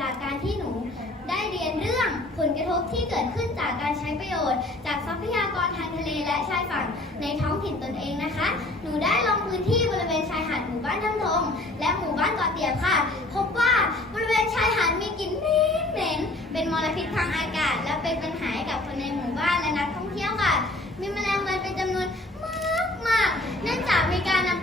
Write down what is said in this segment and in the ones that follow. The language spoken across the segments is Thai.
จากการที่หนูได้เรียนเรื่องผลกระทบที่เกิดขึ้นจากการใช้ประโยชน์ จากทรัพยากรทางทะเลและชายฝั่งในท้องถิ่นตนเองนะคะ หนูได้ลงพื้นที่บริเวณชายหาดหมู่บ้านทั้งทงและหมู่บ้านกอเตียบค่ะ พบว่าบริเวณชายหาดมีกลิ่นเหม็นเป็นมลพิษทางอากาศ และเป็นปัญหาให้กับคนในหมู่บ้านและนักท่องเที่ยวค่ะ มีแมลงวันเป็นจำนวนมากมากเนื่องจากมีการนำ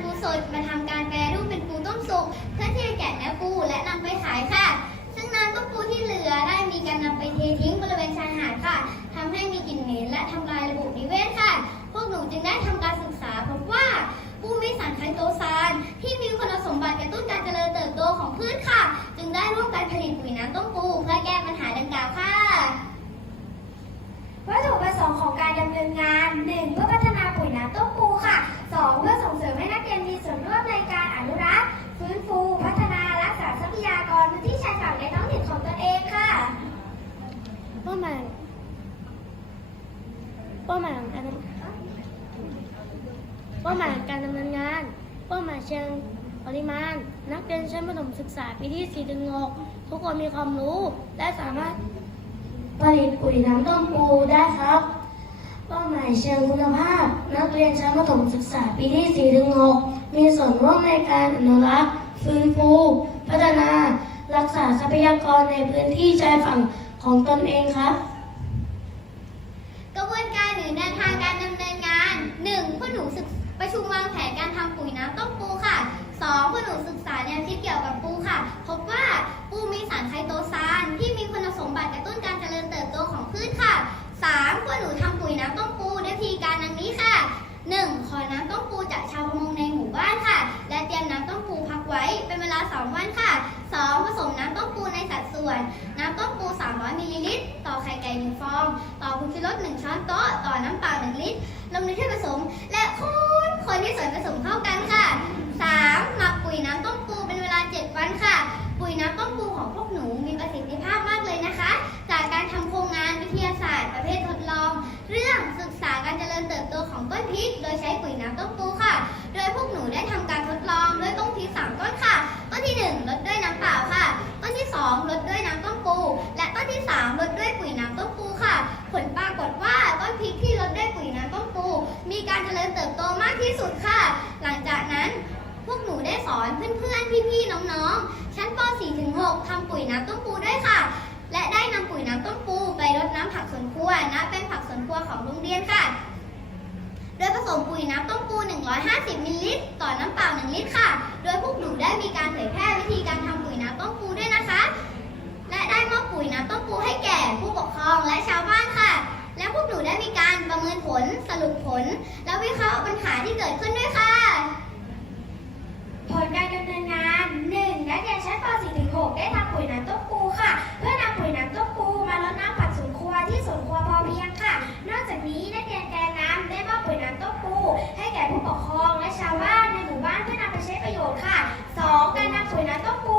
ผลิตปุ๋ยน้ำต้มปูเพื่อแก้ปัญหาดังกล่าวค่ะ วัตถุประสงค์ของการดำเนินงาน 1. เพื่อพัฒนาปุ๋ยน้ำต้มปูค่ะ 2. เพื่อส่งเสริมให้นักเรียนมีส่วนร่วมในการอนุรักษ์ฟื้นฟู พัฒนารักษาทรัพยากรพื้นที่ชายฝั่งในท้องถิ่นของตนเองค่ะเป้าหมายเป้าหมายของการดำเป้าหมายของการดำเนินงาน เป้าหมายเชิงปริมาณ นักเรียนชั้นประถมศึกษาปีที่4ถึง6 ทุกคนมีความรู้และสามารถผลิตปุ๋ยน้ำต้มปูได้ครับ เป้าหมายเชิงคุณภาพ นักเรียนชั้นประถมศึกษาปีที่4ถึง6มีส่วนร่วมในการอนุรักษ์ฟื้นฟูพัฒนา รักษาทรัพยากรในพื้นที่ชายฝั่งของตนเองครับ กระบวนการหรือแนวทางการดำเนินงาน 1. ผู้หนูศึกประชุมวางแผนการทำปุ๋ยน้ำต้มปูค่ะ 2. ผู้หนูศึกษาแนวคิดเกี่ยว ว่าปูมีสารไคโตซานที่มีคุณสมบัติกระตุ้นการเจริญเติบโตของพืชค่ะ 3. ผู้หนูทำปุ๋ยน้ำต้มปูด้วยวิธีการดังนี้ค่ะ 1. ขอน้ำต้มปูจากชาวประมงในหมู่บ้านค่ะ และเตรียมน้ำต้มปูพักไว้เป็นเวลา 2 วันค่ะ 2. ผสมน้ำต้มปูในสัดส่วน น้ำต้มปู 300มิลลิลิตรต่อไข่ไก่1ฟอง ต่อผงชูรส1ช้อนโต๊ะ ต่อน้ำเปล่า1ลิตรลงในที่ผสม และคนคนที่ส่วนผสมเข้ากันค่ะ 3. หมักปุ๋ยน้ำต้มปูเป็นเวลา 7 วันค่ะ ปุ๋ย น้ำต้มปูของพวกหนูมีประสิทธิภาพมากเลยนะคะ จากการทำโครงงานวิทยาศาสตร์ประเภททดลอง เรื่องศึกษาการเจริญเติบโตของต้นพริก โดยใช้ปุ๋ยน้ำต้มปู สอนเพื่อนๆ พี่ๆ น้องๆ ชั้นป .4 ถึง6ทำปุ๋ยน้ำต้มปูด้วยค่ะ และได้นำปุ๋ยน้ำต้มปูไปรดน้ำผักสวนครัวนะเป็นผักสวนครัวของโรงเรียนค่ะ โดยผสมปุ๋ยน้ำต้มปู 150 มิลลิลิตร ต่อน้ำเปล่า 1 ลิตรค่ะ โดยพวกหนูได้มีการเผยแพร่วิธีการทำปุ๋ยน้ำต้มปูด้วยนะคะ และได้มอบปุ๋ยน้ำต้มปูให้แก่ผู้ปกครองและชาวบ้านค่ะ และพวกหนูได้มีการประเมินผล สรุปผล และวิเคราะห์ปัญหาที่เกิดขึ้นด้วยค่ะ การดำเนินงาน 1. นักเรียนชั้นป .4 ถึง6ได้ทำปุ๋ยน้ำต้มปูค่ะ เพื่อนำปุ๋ยน้ำต้มปูมาลดน้ำผักสวนครัวที่สวนครัวพอเพียงค่ะ นอกจากนี้นักเรียนแกนน้ำได้มอบปุ๋ยน้ำต้มปู ให้แก่ผู้ปกครองและชาวบ้านในหมู่บ้านเพื่อนำไปใช้ประโยชน์ค่ะ 2. การนำปุ๋ยน้ำต้มปู